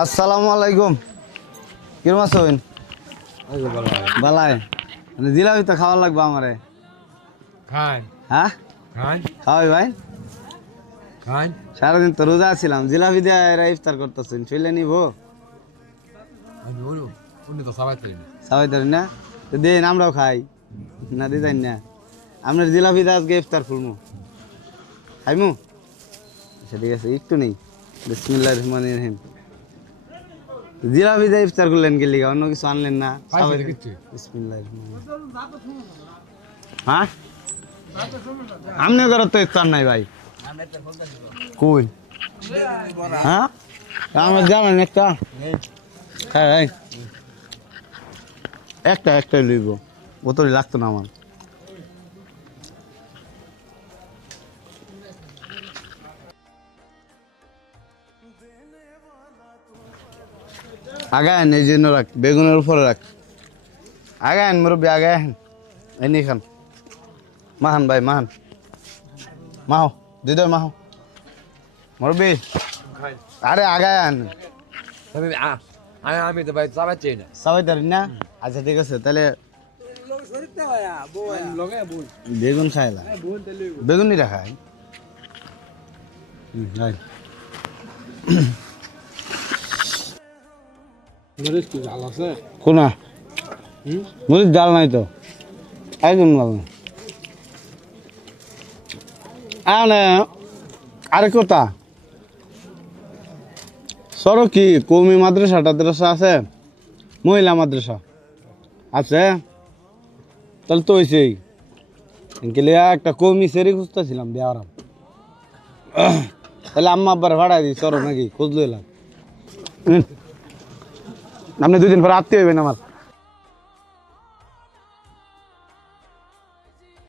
আসসালামু আলাইকুম। কিরম আছেন? বালাই জিলাপি তো খাওয়া লাগবে আমারে। খাই হ্যাঁ খাই খাওয়াই ভাই। খাই সারাদিন তো রোজা ছিলাম, জিলাপি দিয়ে এরা ইফতার করতেছেন, চলে নিব আমি বলু উনি তো সবাই তাই না সবাই ধরেন না তো দিন আমরাও খাই না দিতেন না। আপনার জিলাপি দিয়ে আজকে ইফতার খুলমু খাইমু। আচ্ছা ঠিক আছে, একটু নেই। বিসমিল্লাহির রহমানির রহিম। জিলাপি দিয়ে ইফতার করলেন গেলি, অন্য কিছু আনলেন না? সবাই বিসমিল্লাহির রহমানির রহিম। হ্যাঁ আমনে ঘর তো ইফতার নাই ভাই। কই হ্যাঁ আমার জানেন একটা খাই ভাই, একটা লইব, বোতলই লাগতো না আমার। আগায়েন এই জন্য রাখ, বেগুনের উপরে রাখ। আগায়েন মুরব্বী, আগায়েন এনে খান। মাহান ভাই মাহান, মাহো দিদর মাহো মুরব্বী। আরে আগায়েন, আমি তো ভাই সবাই চাই না সবাই ধরেন না? আচ্ছা ঠিক আছে, তাহলে বেগুন খাইলা, বেগুনই রাখাই। কোনা মরিচ ডাল নাই তো, একদম ডাল নাই। আরে কোথা সরো কি কৌমি মাদ্রাসা টাদ্রাসা আছে? মহিলা মাদ্রাসা আছে? তাহলে তো হয়েছেই গেলে একটা কৌমি সেরি খুঁজতেছিলাম বিয়ারাম। তাহলে আম্মা আব্বার ভাড়াই দিই, সরো নাকি খোঁজ লইলাম। আপনি 2 দিন পরে আত্মীয় হইবেন আমার।